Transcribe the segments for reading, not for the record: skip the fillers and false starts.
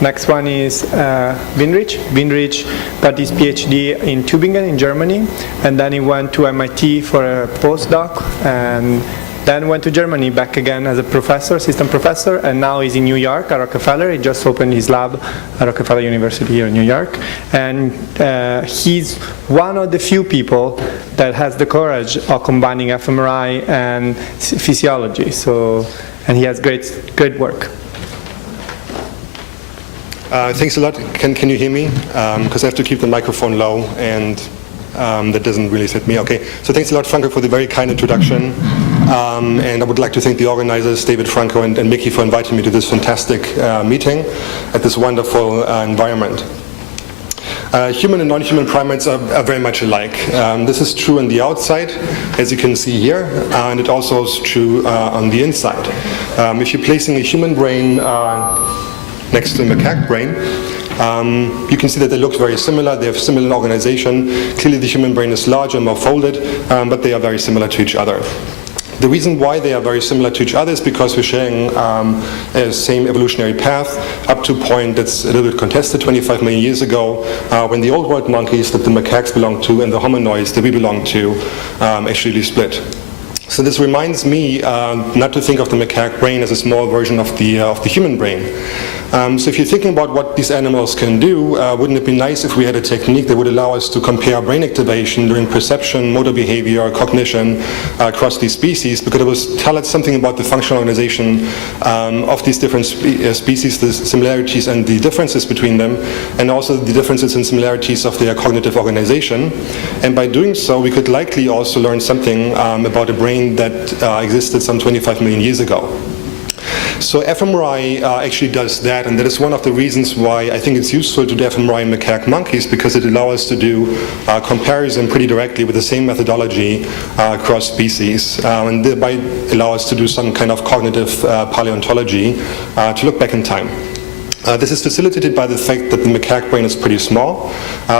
Next one is Winrich. Winrich got his PhD in Tübingen in Germany, and then he went to MIT for a postdoc, and then went to Germany back again as a professor, assistant professor, and now he's in New York at Rockefeller. He just opened his lab at Rockefeller University here in New York. And he's one of the few people that has the courage of combining fMRI and physiology. So, and he has great work. Thanks a lot. Can you hear me? Because I have to keep the microphone low, and that doesn't really fit me. Okay, so thanks a lot, Franco, for the very kind introduction. And I would like to thank the organizers, David, Franco, and Mickey, for inviting me to this fantastic meeting at this wonderful environment. Human and non-human primates are very much alike. This is true on the outside, as you can see here, and it also is true on the inside. If you're placing a human brain next to a macaque brain, you can see that they look very similar. They have similar organization. Clearly the human brain is larger, more folded, but they are very similar to each other. The reason why they are very similar to each other is because we're sharing a same evolutionary path up to a point that's a little bit contested 25 million years ago, when the old world monkeys that the macaques belong to and the hominoids that we belong to actually split. So this reminds me not to think of the macaque brain as a small version of the human brain. So if you're thinking about what these animals can do, wouldn't it be nice if we had a technique that would allow us to compare brain activation during perception, motor behavior, cognition across these species, because it would tell us something about the functional organization of these different species, the similarities and the differences between them, and also the differences and similarities of their cognitive organization. And by doing so, we could likely also learn something about a brain that existed some 25 million years ago. So fMRI actually does that, and that is one of the reasons why I think it's useful to do fMRI in macaque monkeys, because it allows us to do comparison pretty directly with the same methodology across species, and thereby allow us to do some kind of cognitive paleontology to look back in time. This is facilitated by the fact that the macaque brain is pretty small,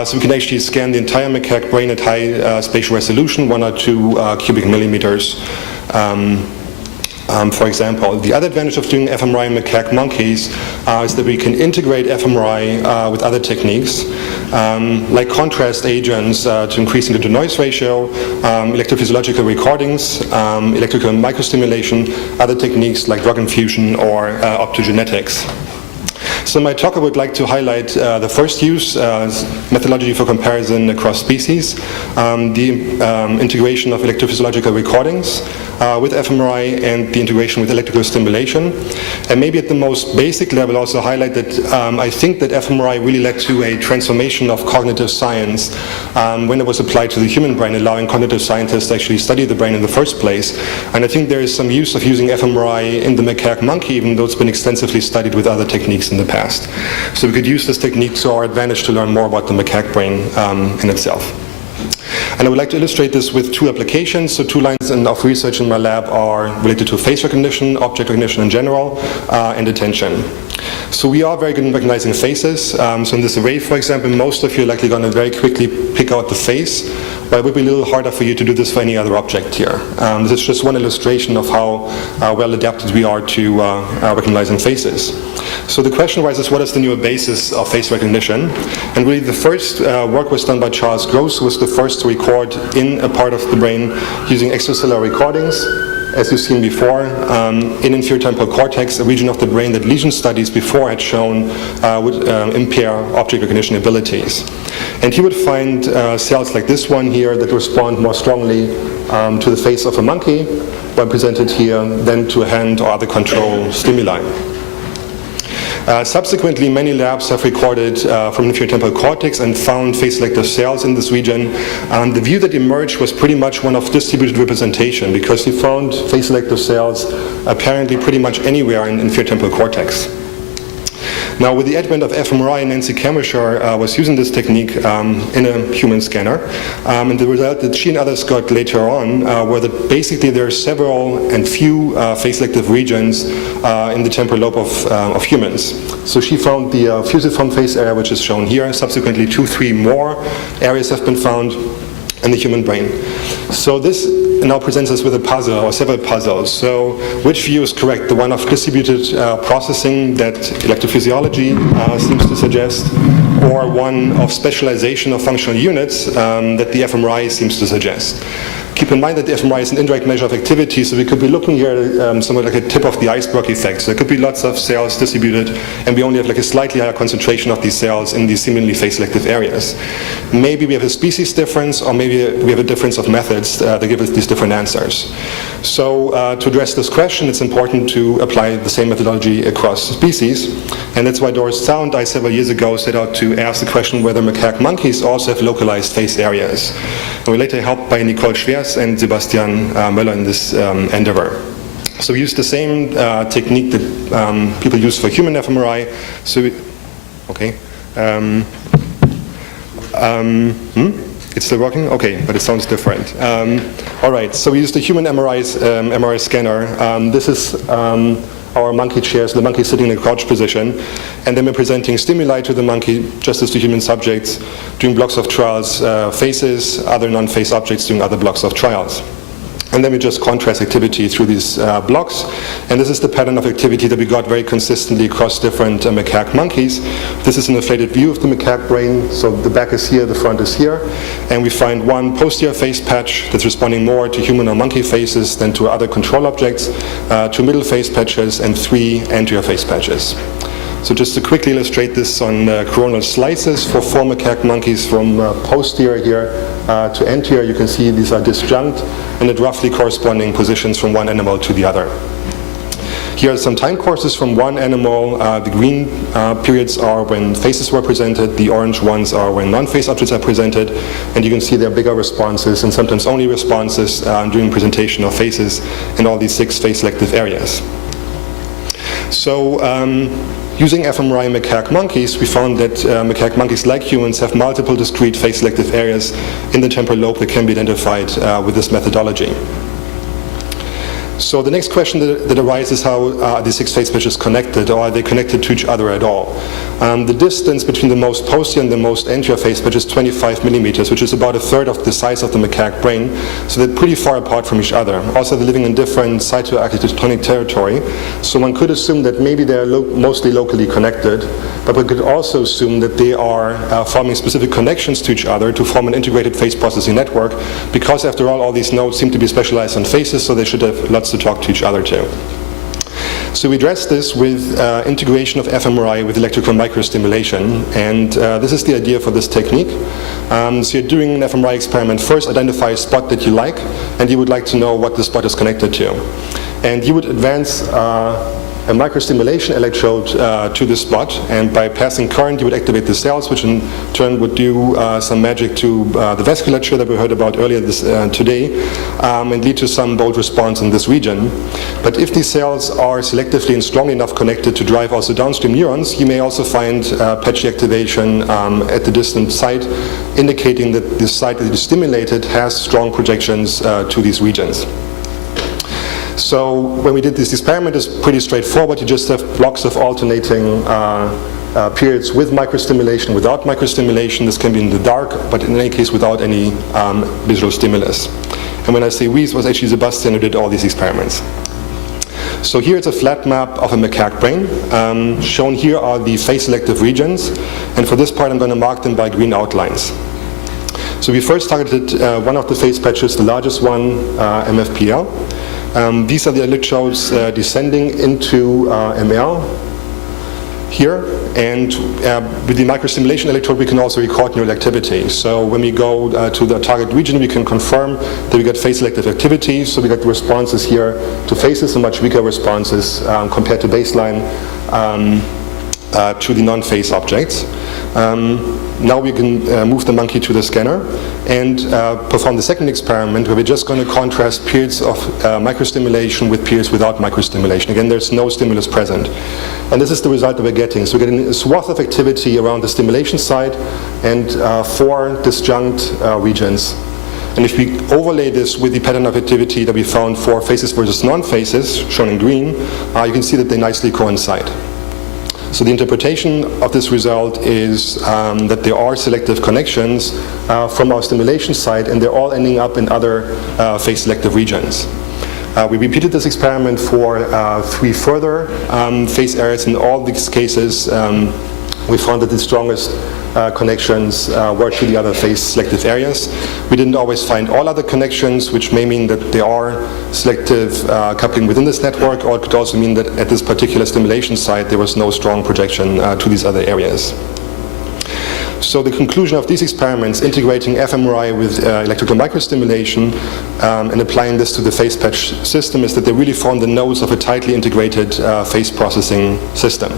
so we can actually scan the entire macaque brain at high spatial resolution, 1 or 2 cubic millimeters. For example, the other advantage of doing fMRI in macaque monkeys is that we can integrate fMRI with other techniques, like contrast agents to increasing the to-noise ratio, electrophysiological recordings, electrical microstimulation, other techniques like drug infusion or optogenetics. So in my talk I would like to highlight the first use, methodology for comparison across species, the integration of electrophysiological recordings with fMRI, and the integration with electrical stimulation. And maybe at the most basic level also highlight that I think that fMRI really led to a transformation of cognitive science when it was applied to the human brain, allowing cognitive scientists to actually study the brain in the first place. And I think there is some use of using fMRI in the macaque monkey, even though it's been extensively studied with other techniques in the past. So we could use this technique to our advantage to learn more about the macaque brain in itself. And I would like to illustrate this with 2 applications. So 2 lines of research in my lab are related to face recognition, object recognition in general, and attention. So we are very good in recognizing faces. So in this array, for example, most of you are likely going to very quickly pick out the face, but it would be a little harder for you to do this for any other object here. This is just one illustration of how well adapted we are to recognizing faces. So the question arises, what is the newer basis of face recognition? And really the first work was done by Charles Gross, who was the first to record in a part of the brain using extracellular recordings, as you've seen before, in inferior temporal cortex, a region of the brain that lesion studies before had shown would impair object recognition abilities. And he would find cells like this one here that respond more strongly to the face of a monkey, when presented here, than to a hand or other control stimuli. Subsequently, many labs have recorded from the inferior temporal cortex and found face-selective cells in this region. The view that emerged was pretty much one of distributed representation, because we found face-selective cells apparently pretty much anywhere in inferior temporal cortex. Now, with the advent of fMRI, Nancy Kammerscher was using this technique in a human scanner, and the result that she and others got later on were that basically there are several and few face-selective regions in the temporal lobe of humans. So she found the fusiform face area, which is shown here. Subsequently, 2, 3 more areas have been found in the human brain. So this now presents us with a puzzle or several puzzles. So which view is correct? The one of distributed processing that electrophysiology seems to suggest, or one of specialization of functional units that the Fmri seems to suggest? Keep in mind that the Fmri is an indirect measure of activity, so we could be looking here at somewhat like a tip of the iceberg effect. So there could be lots of cells distributed, and we only have like a slightly higher concentration of these cells in these seemingly phase-selective areas. Maybe we have a species difference, or maybe we have a difference of methods that give us these different answers. So to address this question, it's important to apply the same methodology across species, and that's why Doris Tsao and I several years ago set out to ask the question whether macaque monkeys also have localized phase areas. And we later helped by Nicole Schwers and Sebastian Möller in this endeavor. So we used the same technique that people use for human Fmri. So it's still working? Okay, but it sounds different. All right, so we used the human MRI scanner. This is our monkey chairs, the monkey sitting in a crouch position, and then we're presenting stimuli to the monkey, just as to human subjects, doing blocks of trials, faces, other non-face objects doing other blocks of trials. And then we just contrast activity through these blocks. And this is the pattern of activity that we got very consistently across different macaque monkeys. This is an inflated view of the macaque brain. So the back is here, the front is here. And we find one posterior face patch that's responding more to human or monkey faces than to other control objects, 2 middle face patches, and 3 anterior face patches. So just to quickly illustrate this on coronal slices for 4 macaque monkeys from posterior here to anterior, you can see these are disjunct and at roughly corresponding positions from one animal to the other. Here are some time courses from one animal. The green periods are when faces were presented, the orange ones are when non-face objects are presented, and you can see there are bigger responses and sometimes only responses during presentation of faces in all these 6 phase-selective areas. So using Fmri in macaque monkeys, we found that macaque monkeys, like humans, have multiple discrete phase-selective areas in the temporal lobe that can be identified with this methodology. So the next question that arises is how are these 6 phase patches connected, or are they connected to each other at all? The distance between the most posterior and the most anterior phase patch is 25 millimeters, which is about 1/3 of the size of the macaque brain, so they're pretty far apart from each other. Also, they're living in different cytoarchitectonic territory, so one could assume that maybe they're mostly locally connected, but we could also assume that they are forming specific connections to each other to form an integrated phase processing network, because after all these nodes seem to be specialized on faces, so they should have lots to talk to each other too. So we address this with integration of Fmri with electrical microstimulation, and this is the idea for this technique. So you're doing an Fmri experiment. First, identify a spot that you like, and you would like to know what the spot is connected to. And you would advance a microstimulation electrode to the spot, and by passing current you would activate the cells, which in turn would do some magic to the vasculature that we heard about earlier today, and lead to some bold response in this region. But if these cells are selectively and strongly enough connected to drive also downstream neurons, you may also find patchy activation at the distant site, indicating that the site that is stimulated has strong projections to these regions. So when we did this experiment, it's pretty straightforward. You just have blocks of alternating periods with microstimulation, without microstimulation. This can be in the dark, but in any case without any visual stimulus. And when I say we, it was actually Sebastian who did all these experiments. So here it's a flat map of a macaque brain. Shown here are the phase-selective regions, and for this part I'm going to mark them by green outlines. So we first targeted one of the phase patches, the largest one, MFPL. These are the electrodes descending into ML here, and with the microstimulation electrode we can also record neural activity. So when we go to the target region, we can confirm that we get phase-selective activity, so we get responses here to faces and much weaker responses compared to baseline to the non-phase objects. Now we can move the monkey to the scanner and perform the second experiment, where we're just going to contrast periods of microstimulation with periods without microstimulation. Again, there's no stimulus present. And this is the result that we're getting. So we're getting a swath of activity around the stimulation site and 4 disjunct regions. And if we overlay this with the pattern of activity that we found for faces versus non-faces, shown in green, you can see that they nicely coincide. So the interpretation of this result is that there are selective connections from our stimulation side, and they're all ending up in other phase-selective regions. We repeated this experiment for 3 further phase areas. In all these cases, we found that the strongest connections were to the other phase-selective areas. We didn't always find all other connections, which may mean that there are selective coupling within this network, or it could also mean that at this particular stimulation site there was no strong projection to these other areas. So the conclusion of these experiments, integrating Fmri with electrical microstimulation and applying this to the phase patch system, is that they really found the nose of a tightly integrated phase processing system.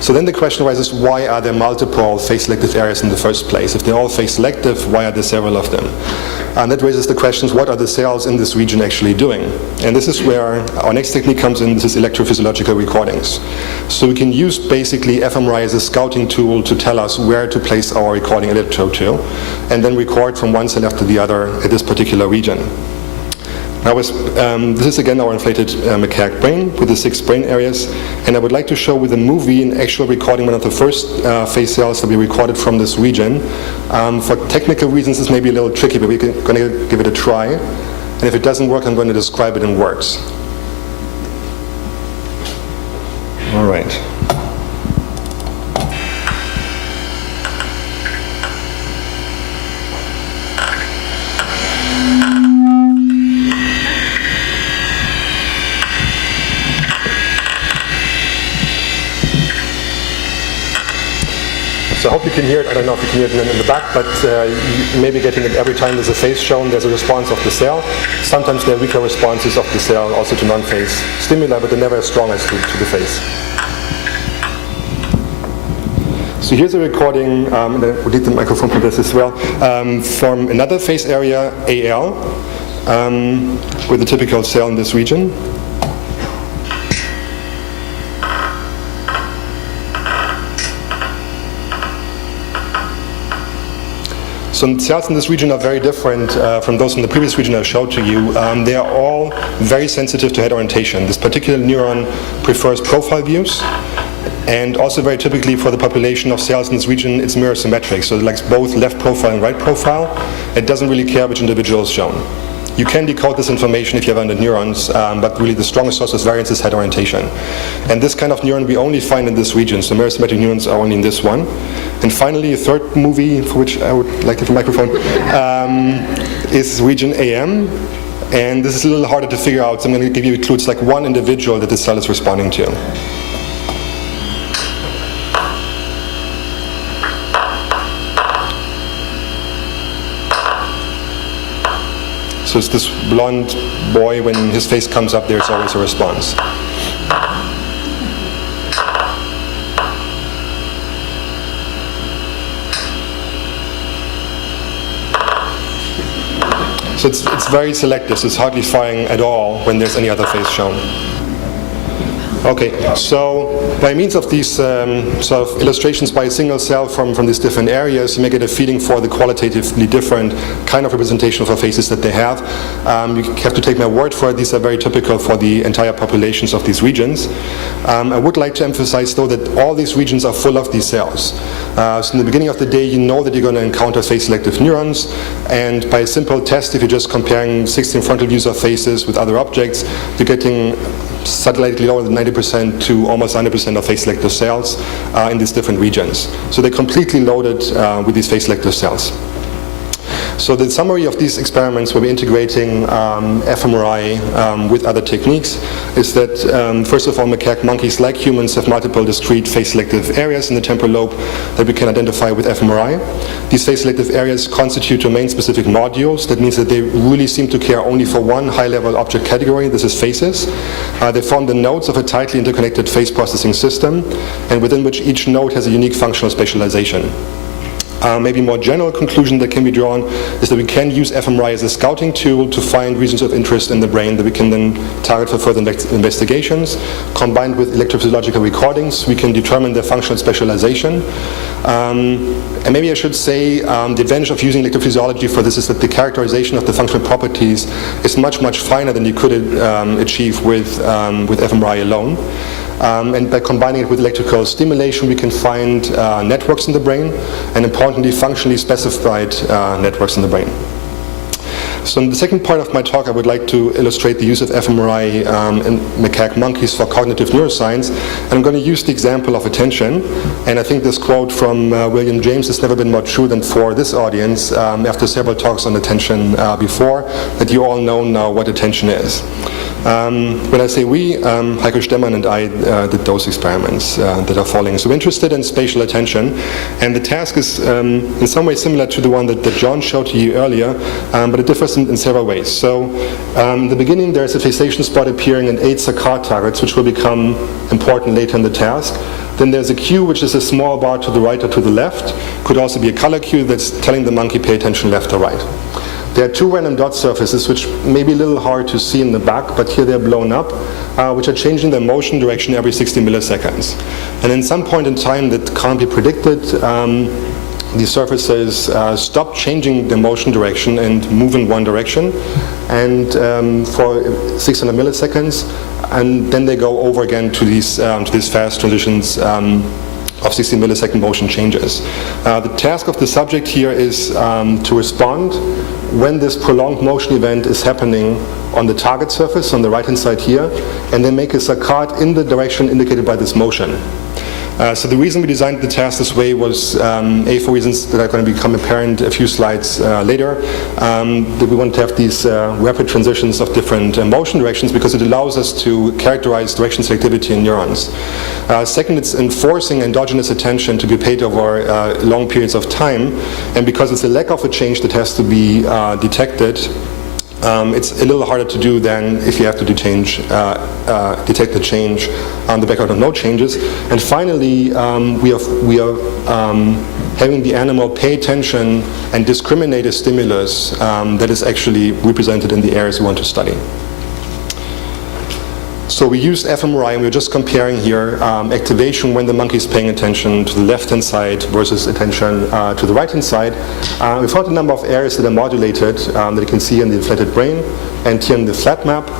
So then the question arises, why are there multiple phase-selective areas in the first place? If they're all phase-selective, why are there several of them? And that raises the questions, what are the cells in this region actually doing? And this is where our next technique comes in. This is electrophysiological recordings. So we can use basically Fmri as a scouting tool to tell us where to place our recording electrode to, and then record from one cell after the other at this particular region. Now, this is again our inflated macaque brain with the 6 brain areas, and I would like to show with a movie an actual recording one of the first phase cells that we recorded from this region. For technical reasons, this may be a little tricky, but we're going to give it a try. And if it doesn't work, I'm going to describe it in words. All right. So I hope you can hear it. I don't know if you can hear it in the back, but you may be getting it every time there's a phase shown, there's a response of the cell. Sometimes there are weaker responses of the cell also to non-phase stimuli, but they're never as strong as to the phase. So here's a recording, and I will need the microphone for this as well, from another phase area, AL, with a typical cell in this region. So cells in this region are very different from those in the previous region I showed to you. They are all very sensitive to head orientation. This particular neuron prefers profile views, and also very typically for the population of cells in this region, it's mirror symmetric. So it likes both left profile and right profile. It doesn't really care which individual is shown. You can decode this information if you have under neurons, but really the strongest source of variance is head orientation. And this kind of neuron we only find in this region, so mirror symmetric neurons are only in this one. And finally, a third movie for which I would like to have a microphone is region AM. And this is a little harder to figure out, so I'm going to give you a clue. It's like one individual that the cell is responding to. So it's this blonde boy, when his face comes up, there's always a response. So it's very selective, so it's hardly firing at all when there's any other phase shown. Okay, so by means of these sort of illustrations by a single cell from these different areas, you may get a feeling for the qualitatively different kind of representation of phases that they have. You have to take my word for it. These are very typical for the entire populations of these regions. I would like to emphasize, though, that all these regions are full of these cells. So in the beginning of the day, you know that you're going to encounter phase-selective neurons, and by a simple test, if you're just comparing 16 frontal views of faces with other objects, you're getting slightly lower than 90% to almost 100% of phase-selective cells in these different regions. So they're completely loaded with these phase-selective cells. So the summary of these experiments where we're integrating Fmri with other techniques is that, first of all, macaque monkeys, like humans, have multiple discrete phase-selective areas in the temporal lobe that we can identify with Fmri. These phase-selective areas constitute domain-specific modules. That means that they really seem to care only for one high-level object category. This is phases. They form the nodes of a tightly interconnected phase processing system, and within which each node has a unique functional specialization. Maybe more general conclusion that can be drawn is that we can use Fmri as a scouting tool to find regions of interest in the brain that we can then target for further investigations. Combined with electrophysiological recordings, we can determine their functional specialization. And maybe I should say the advantage of using electrophysiology for this is that the characterization of the functional properties is much, much finer than you could achieve with Fmri alone. And by combining it with electrical stimulation, we can find networks in the brain, and importantly, functionally specified networks in the brain. So in the second part of my talk, I would like to illustrate the use of fMRI in macaque monkeys for cognitive neuroscience. And I'm going to use the example of attention. And I think this quote from William James has never been more true than for this audience after several talks on attention before, that you all know now what attention is. When I say we, Heiko Stemmann and I did those experiments that are following. So we're interested in spatial attention, and the task is in some way similar to the one that John showed to you earlier, but it differs in several ways. So in the beginning there's a fixation spot appearing in 8 saccade targets, which will become important later in the task. Then there's a cue, which is a small bar to the right or to the left. Could also be a color cue that's telling the monkey pay attention left or right. There are 2 random dot surfaces, which may be a little hard to see in the back, but here they're blown up, which are changing their motion direction every 60 milliseconds. And in some point in time that can't be predicted, these surfaces stop changing their motion direction and move in one direction, and for 600 milliseconds, and then they go over again to these fast transitions of 60 millisecond motion changes. The task of the subject here is to respond when this prolonged motion event is happening on the target surface on the right hand side here, and then make a saccade in the direction indicated by this motion. So the reason we designed the task this way was for reasons that are going to become apparent a few slides later, that we want to have these rapid transitions of different motion directions because it allows us to characterize direction selectivity in neurons. Second, it's enforcing endogenous attention to be paid over long periods of time, and because it's a lack of a change that has to be detected, it's a little harder to do than if you have to detect the change on the background of no changes. And finally, we are having the animal pay attention and discriminate a stimulus that is actually represented in the areas we want to study. So we used fMRI, and we're just comparing here activation when the monkey is paying attention to the left-hand side versus attention to the right-hand side. We found a number of areas that are modulated that you can see in the inflated brain and here in the flat map.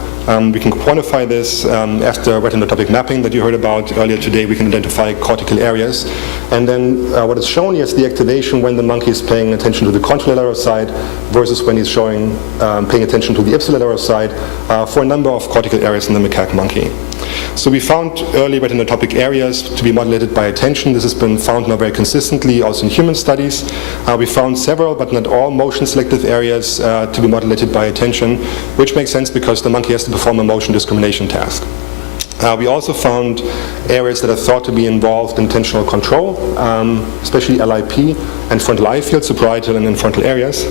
We can quantify this after retinotopic mapping that you heard about earlier today. We can identify cortical areas. And then what is shown here is the activation when the monkey is paying attention to the contralateral side versus when he's paying attention to the ipsilateral side for a number of cortical areas in the macaque monkey. So we found early retinotopic areas to be modulated by attention. This has been found now very consistently also in human studies. We found several, but not all, motion selective areas to be modulated by attention, which makes sense because the monkey has to perform a motion discrimination task. We also found areas that are thought to be involved in attentional control, especially LIP and frontal eye fields, so parietal and infrontal areas.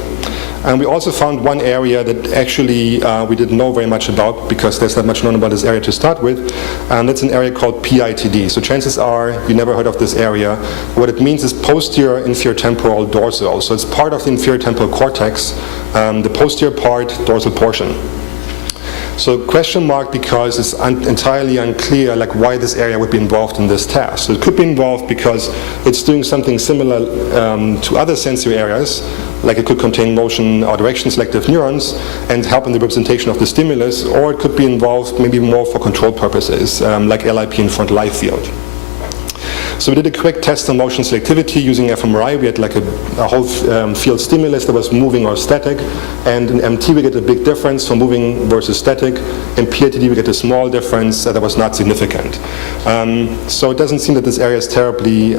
And we also found one area that actually we didn't know very much about because there's not much known about this area to start with, and that's an area called PITD. So chances are you never heard of this area. What it means is posterior inferior temporal dorsal. So it's part of the inferior temporal cortex, the posterior part, dorsal portion. So question mark because it's entirely unclear like why this area would be involved in this task. So it could be involved because it's doing something similar to other sensory areas, like it could contain motion or direction selective neurons and help in the representation of the stimulus, or it could be involved maybe more for control purposes, like LIP and frontal eye field. So we did a quick test on motion selectivity using fMRI. We had like a whole field stimulus that was moving or static, and in MT we get a big difference for moving versus static. In PITD we get a small difference that was not significant. So it doesn't seem that this area is terribly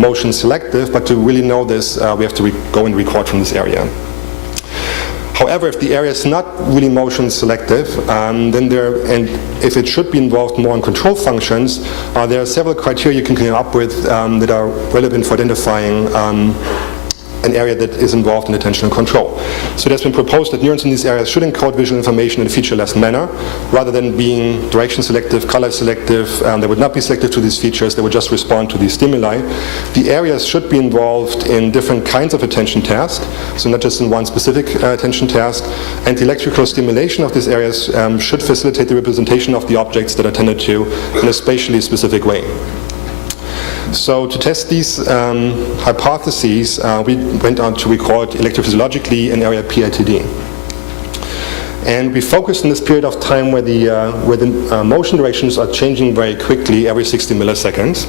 motion selective, but to really know this we have to go and record from this area. However, if the area is not really motion selective, and if it should be involved more in control functions, there are several criteria you can come up with that are relevant for identifying an area that is involved in attentional control. So it has been proposed that neurons in these areas should encode visual information in a featureless manner, rather than being direction selective, color selective. They would not be selective to these features, they would just respond to these stimuli. The areas should be involved in different kinds of attention tasks, so not just in one specific attention task, and the electrical stimulation of these areas should facilitate the representation of the objects that are tended to in a spatially specific way. So to test these hypotheses, we went on to record electrophysiologically in area PITD. And we focused in this period of time where the motion directions are changing very quickly every 60 milliseconds.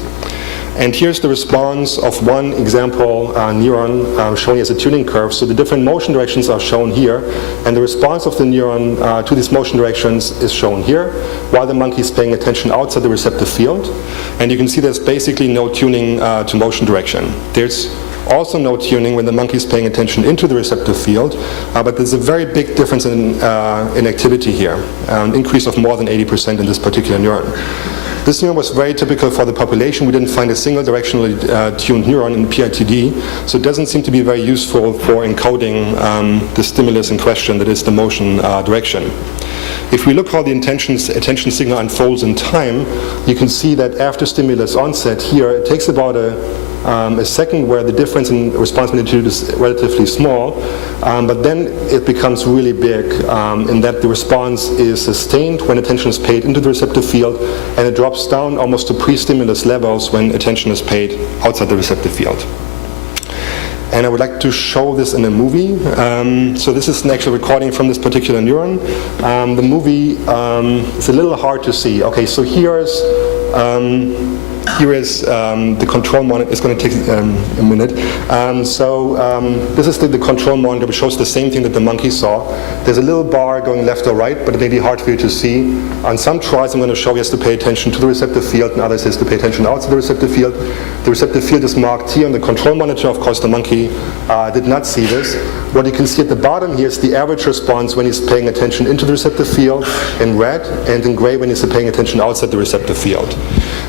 And here's the response of one example neuron shown as a tuning curve. So the different motion directions are shown here, and the response of the neuron to these motion directions is shown here, while the monkey is paying attention outside the receptive field. And you can see there's basically no tuning to motion direction. There's also no tuning when the monkey is paying attention into the receptive field, but there's a very big difference in activity here, an increase of more than 80% in this particular neuron. This neuron was very typical for the population. We didn't find a single directionally tuned neuron in PITD, so it doesn't seem to be very useful for encoding the stimulus in question, that is the motion direction. If we look how the attention signal unfolds in time, you can see that after stimulus onset here, it takes about a second where the difference in response magnitude is relatively small, but then it becomes really big in that the response is sustained when attention is paid into the receptive field, and it drops down almost to pre-stimulus levels when attention is paid outside the receptive field. And I would like to show this in a movie. So this is an actual recording from this particular neuron. The movie is a little hard to see. Okay, so here is the control monitor. It's going to take a minute. This is the control monitor, which shows the same thing that the monkey saw. There's a little bar going left or right, but it may be hard for you to see. On some trials, I'm going to show you has to pay attention to the receptive field, and others has to pay attention outside the receptive field. The receptive field is marked here on the control monitor. Of course, the monkey did not see this. What you can see at the bottom here is the average response when he's paying attention into the receptive field in red, and in gray when he's paying attention outside the receptive field.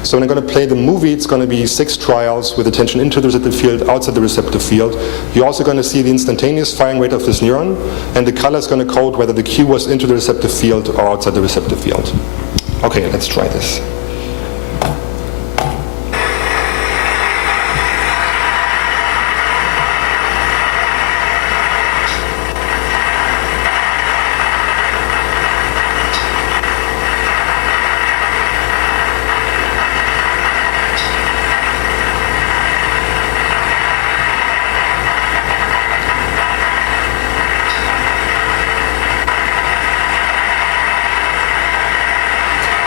So when I'm going to play the movie, it's going to be 6 trials with attention into the receptive field, outside the receptive field. You're also going to see the instantaneous firing rate of this neuron, and the color is going to code whether the cue was into the receptive field or outside the receptive field. Okay, let's try this.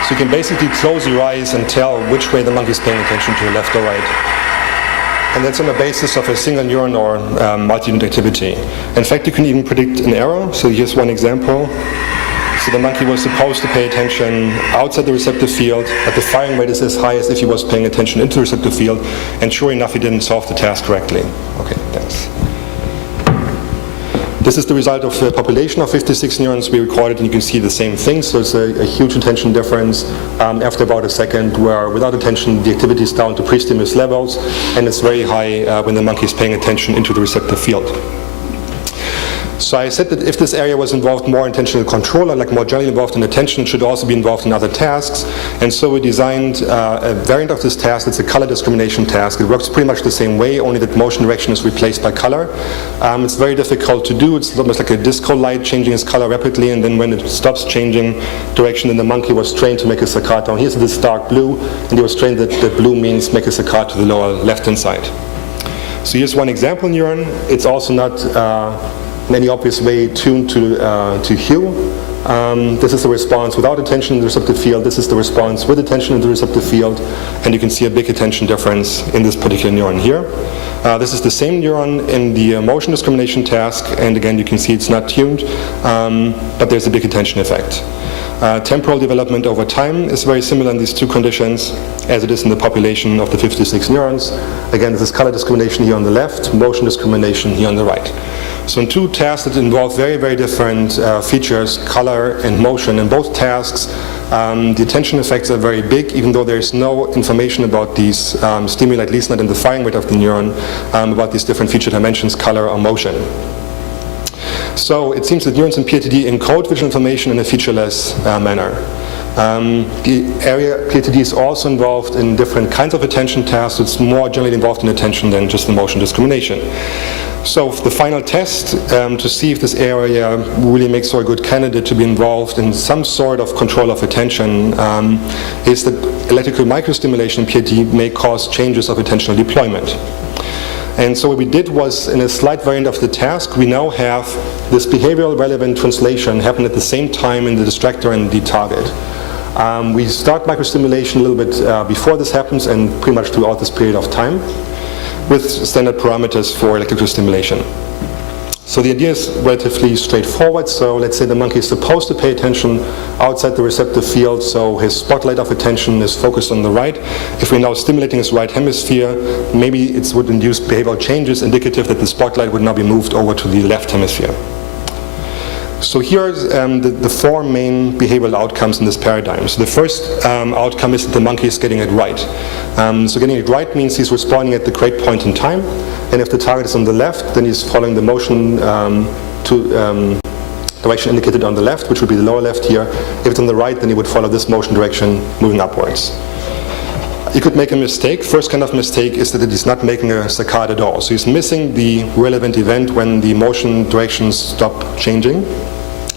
So you can basically close your eyes and tell which way the monkey is paying attention to, left or right. And that's on the basis of a single neuron or multi-unit activity. In fact, you can even predict an error. So here's one example. So the monkey was supposed to pay attention outside the receptive field, but the firing rate is as high as if he was paying attention into the receptive field, and sure enough, he didn't solve the task correctly. Okay, thanks. This is the result of a population of 56 neurons we recorded, and you can see the same thing. So it's a huge attention difference after about a second, where without attention the activity is down to pre-stimulus levels, and it's very high when the monkey is paying attention into the receptive field. So I said that if this area was involved more in attentional control, or like more generally involved in attention, it should also be involved in other tasks. And so we designed a variant of this task. It's a color discrimination task. It works pretty much the same way, only that motion direction is replaced by color. It's very difficult to do. It's almost like a disco light changing its color rapidly, and then when it stops changing direction, then the monkey was trained to make a saccade down. Here's this dark blue, and he was trained that the blue means make a saccade to the lower left-hand side. So here's one example neuron. It's also not in any obvious way tuned to hue. This is the response without attention in the receptive field. This is the response with attention in the receptive field, and you can see a big attention difference in this particular neuron here. This is the same neuron in the motion discrimination task, and again you can see it's not tuned, but there's a big attention effect. Temporal development over time is very similar in these two conditions as it is in the population of the 56 neurons. Again, this is color discrimination here on the left, motion discrimination here on the right. So in two tasks that involve very, very different features, color and motion, in both tasks the attention effects are very big, even though there is no information about these stimuli, at least not in the firing rate of the neuron, about these different feature dimensions, color or motion. So it seems that neurons in PITD encode visual information in a featureless manner. The area PITD is also involved in different kinds of attention tasks. It's more generally involved in attention than just the motion discrimination. So the final test to see if this area really makes for a good candidate to be involved in some sort of control of attention is that electrical microstimulation in PITD may cause changes of attentional deployment. And so what we did was, in a slight variant of the task, we now have this behavioral relevant translation happen at the same time in the distractor and the target. We start microstimulation a little bit before this happens and pretty much throughout this period of time with standard parameters for electrical stimulation. So the idea is relatively straightforward. So let's say the monkey is supposed to pay attention outside the receptive field, so his spotlight of attention is focused on the right. If we're now stimulating his right hemisphere, maybe it would induce behavioral changes indicative that the spotlight would now be moved over to the left hemisphere. So here are the four main behavioral outcomes in this paradigm. So the first outcome is that the monkey is getting it right. So getting it right means he's responding at the correct point in time. And if the target is on the left, then he's following the motion direction indicated on the left, which would be the lower left here. If it's on the right, then he would follow this motion direction moving upwards. You could make a mistake. First kind of mistake is that he's not making a saccade at all. So he's missing the relevant event when the motion directions stop changing,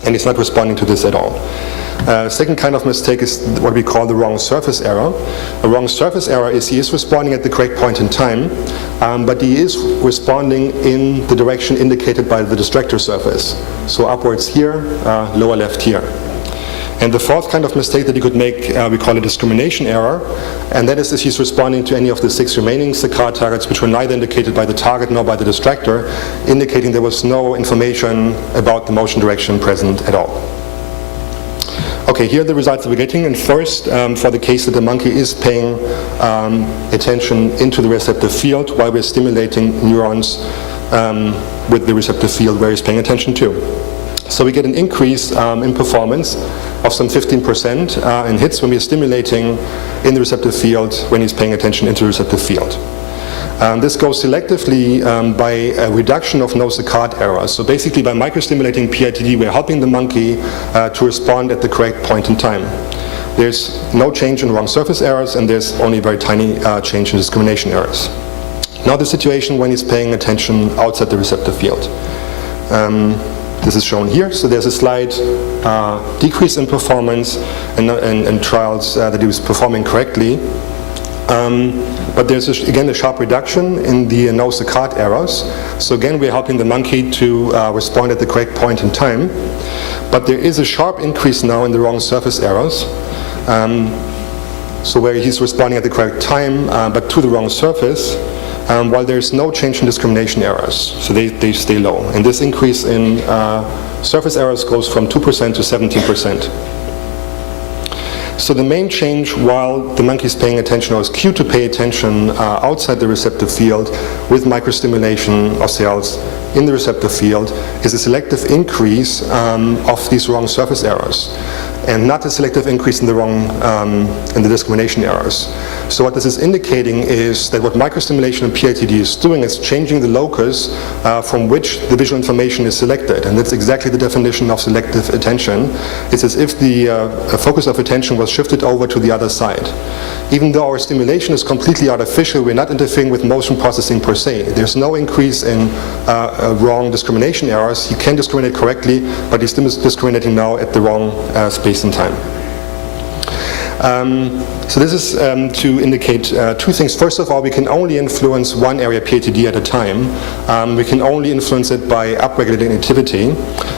and he's not responding to this at all. Second kind of mistake is what we call the wrong surface error. A wrong surface error is he is responding at the correct point in time, but he is responding in the direction indicated by the distractor surface. So upwards here, lower left here. And the fourth kind of mistake that you could make, we call a discrimination error, and that is if he's responding to any of the 6 remaining saccade targets which were neither indicated by the target nor by the distractor, indicating there was no information about the motion direction present at all. Okay, here are the results that we're getting. And first, for the case that the monkey is paying attention into the receptive field while we're stimulating neurons with the receptive field where he's paying attention to. So we get an increase in performance of some 15% in hits when we're stimulating in the receptive field when he's paying attention into the receptive field. This goes selectively by a reduction of no saccade errors. So basically by microstimulating PITD, we're helping the monkey to respond at the correct point in time. There's no change in wrong surface errors, and there's only a very tiny change in discrimination errors. Now the situation when he's paying attention outside the receptive field. This is shown here. So there's a slight decrease in performance and trials that he was performing correctly. But there's again a sharp reduction in the no saccade errors. So again, we're helping the monkey to respond at the correct point in time. But there is a sharp increase now in the wrong surface errors. So where he's responding at the correct time, but to the wrong surface, while there's no change in discrimination errors. So they stay low. And this increase in surface errors goes from 2% to 17%. So the main change while the monkey is paying attention or is cued to pay attention outside the receptive field with microstimulation of cells in the receptive field is a selective increase of these wrong surface errors, and not a selective increase in the wrong in the discrimination errors. So what this is indicating is that what microstimulation and PITD is doing is changing the locus from which the visual information is selected, and that's exactly the definition of selective attention. It's as if the focus of attention was shifted over to the other side. Even though our stimulation is completely artificial, we're not interfering with motion processing per se. There's no increase in wrong discrimination errors. He can discriminate correctly, but he's discriminating now at the wrong space and time. So this is to indicate two things. First of all, we can only influence one area PITD at a time. We can only influence it by upregulating activity.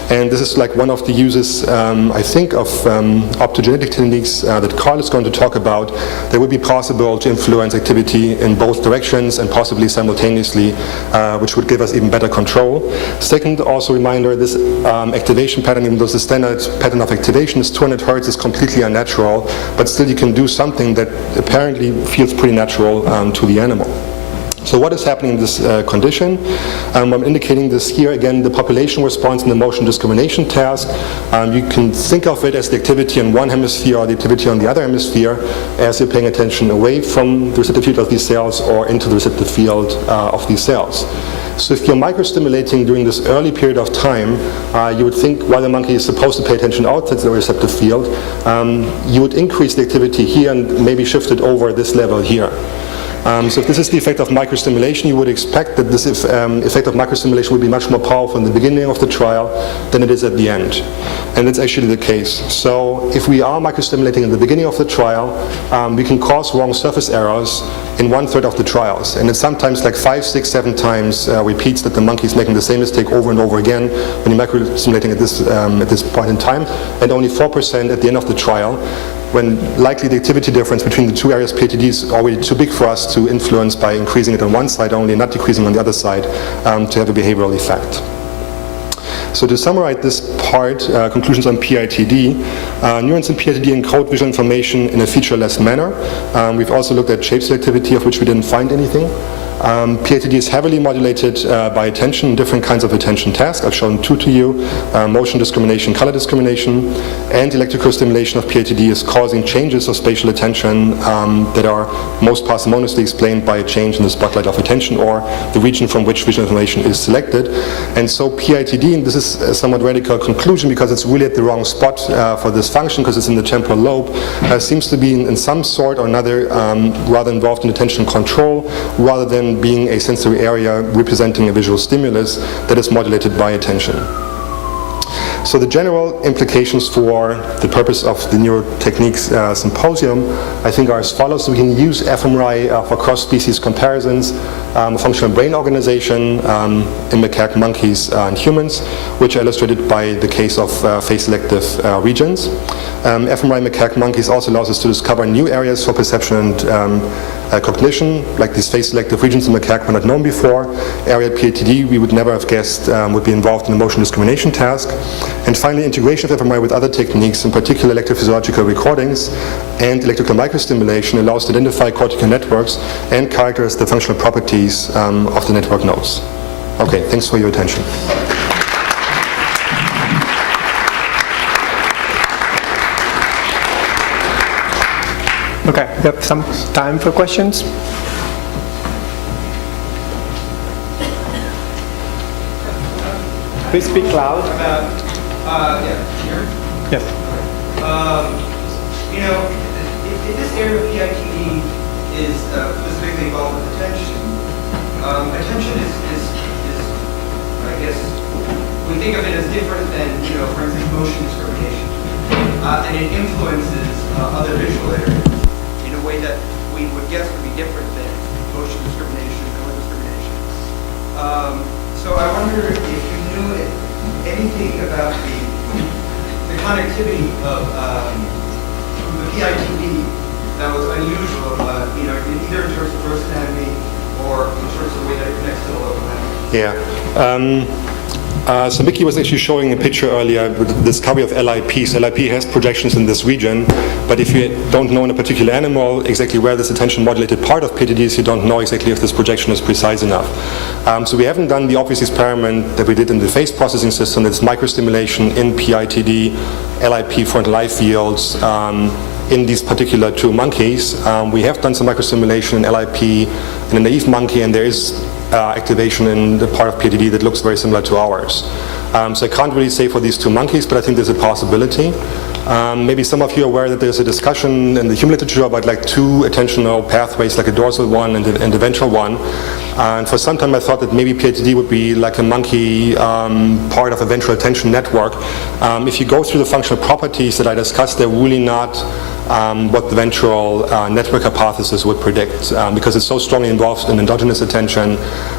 And this is like one of the uses, I think, of optogenetic techniques that Carl is going to talk about. That would be possible to influence activity in both directions and possibly simultaneously, which would give us even better control. Second, also reminder, this activation pattern, even though the standard pattern of activation is 200 Hertz, is completely unnatural, but still you can do something that apparently feels pretty natural to the animal. So what is happening in this condition? I'm indicating this here again, the population response in the motion discrimination task. You can think of it as the activity in one hemisphere or the activity on the other hemisphere as you're paying attention away from the receptive field of these cells or into the receptive field of these cells. So if you're microstimulating during this early period of time, you would think while the monkey is supposed to pay attention outside the receptive field, you would increase the activity here and maybe shift it over this level here. So if this is the effect of microstimulation, you would expect that this effect of microstimulation would be much more powerful in the beginning of the trial than it is at the end. And that's actually the case. So if we are microstimulating in the beginning of the trial, we can cause wrong surface errors in 1/3 of the trials. And it's sometimes like 5, 6, 7 times repeats that the monkey is making the same mistake over and over again when you're microstimulating at this point in time, and only 4% at the end of the trial, when likely the activity difference between the two areas PATD is already too big for us to influence by increasing it on one side only and not decreasing on the other side to have a behavioral effect. So to summarize this part, conclusions on PITD, neurons in PITD encode visual information in a featureless manner. We've also looked at shape selectivity, of which we didn't find anything. PITD is heavily modulated by attention, different kinds of attention tasks. I've shown 2 to you, motion discrimination, color discrimination, and electrical stimulation of PITD is causing changes of spatial attention that are most parsimoniously explained by a change in the spotlight of attention or the region from which visual information is selected. And so PITD, and this is a somewhat radical conclusion because it's really at the wrong spot for this function because it's in the temporal lobe, seems to be in some sort or another rather involved in attention control rather than being a sensory area representing a visual stimulus that is modulated by attention. So the general implications for the purpose of the Neurotechniques symposium, I think, are as follows. So we can use Fmri for cross-species comparisons, functional brain organization in macaque monkeys and humans, which are illustrated by the case of face-selective regions. Fmri macaque monkeys also allows us to discover new areas for perception and cognition, like these face-selective regions in macaque were not known before. Area at PITD we would never have guessed would be involved in the motion discrimination task. And finally, integration of Fmri with other techniques, in particular electrophysiological recordings and electrical microstimulation, allows to identify cortical networks and characterize the functional properties of the network nodes. Okay, thanks for your attention. Okay, we have some time for questions. Please speak loud. Yes. You know, if this area of PITD is specifically involved with attention, attention is, I guess, we think of it as different than, for instance, motion discrimination. And it influences other visual areas in a way that we would guess would be different than motion discrimination, color discrimination. So I wonder if you knew anything about the connectivity of the PITD that was unusual, either in terms of gross anatomy or in terms of the way that it connects to the local anatomy. Yeah. So Mickey was actually showing a picture earlier with the discovery of LIP. So LIP has projections in this region, but if you don't know in a particular animal exactly where this attention modulated part of PITD is, you don't know exactly if this projection is precise enough. So we haven't done the obvious experiment that we did in the phase processing system, that's microstimulation in PITD, LIP frontal eye fields, in these particular 2 monkeys. We have done some microstimulation in LIP in a naive monkey, and there is activation in the part of PITD that looks very similar to ours. So I can't really say for these 2 monkeys, but I think there's a possibility. Maybe some of you are aware that there's a discussion in the human literature about like 2 attentional pathways, like a dorsal one and a ventral one. And for some time I thought that maybe PITD would be like a monkey part of a ventral attention network. If you go through the functional properties that I discussed, they're really not what the ventral network hypothesis would predict, because it's so strongly involved in endogenous attention,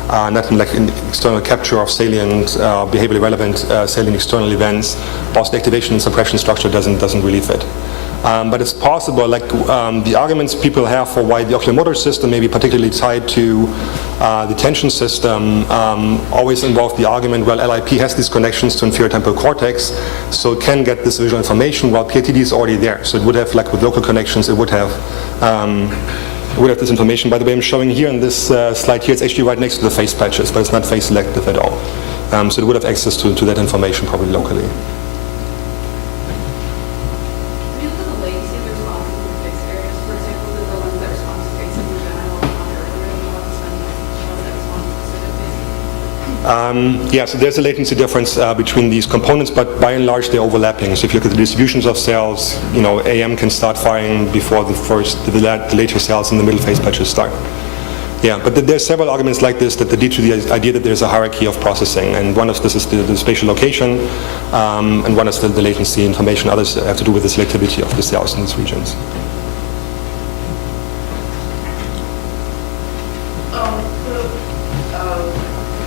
not in like in external capture of salient, behaviorally relevant salient external events. Also, the activation and suppression structure doesn't really fit. But it's possible, like the arguments people have for why the oculomotor system may be particularly tied to the attention system always involve the argument, well, LIP has these connections to inferior temporal cortex, so it can get this visual information, while PITD is already there. So it would have, like with local connections, it would have this information. By the way, I'm showing here in this slide here, it's actually right next to the face patches, but it's not face selective at all. So it would have access to that information probably locally. Yeah, so there's a latency difference between these components, but by and large they're overlapping. So if you look at the distributions of cells, AM can start firing before the later cells in the middle phase patches start. Yeah, but there's several arguments like this that lead to the idea that there's a hierarchy of processing, and one of this is the spatial location, and one is the latency information. Others have to do with the selectivity of the cells in these regions.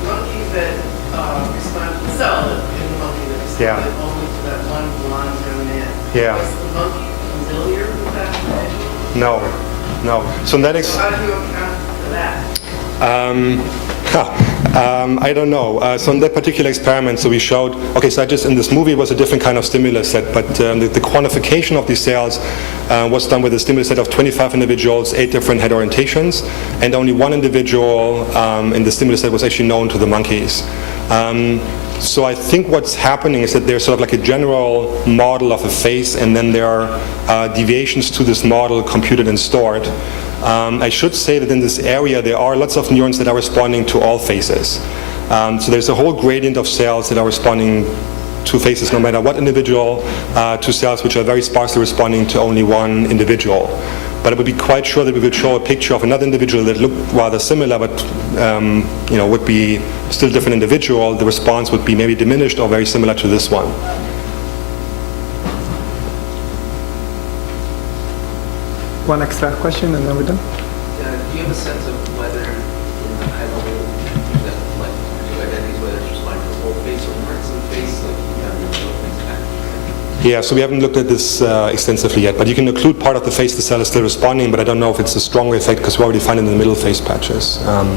Monkeys that respond to the cell in the monkey that respond only to that one blonde dominant. Yeah. Is the monkey familiar with that individual? No. So in that How do you account for that? I don't know. So in that particular experiment, so we showed, okay, so in this movie it was a different kind of stimulus set, but the quantification of these cells was done with a stimulus set of 25 individuals, 8 different head orientations, and only one individual in the stimulus set was actually known to the monkeys. So I think what's happening is that there's sort of like a general model of a face, and then there are deviations to this model computed and stored. I should say that in this area there are lots of neurons that are responding to all faces. So there's a whole gradient of cells that are responding to faces no matter what individual, to cells which are very sparsely responding to only one individual. But I would be quite sure that we would show a picture of another individual that looked rather similar, but would be still a different individual. The response would be maybe diminished or very similar to this one. One extra question and then we're done. Do you have a sense of whether in the high level that like do identities, whether it's responding to the whole face or parts of the face, like you have your face back? Yeah, so we haven't looked at this extensively yet, but you can occlude part of the face, the cell is still responding, but I don't know if it's a stronger effect because we already find it in the middle face patches. Yeah.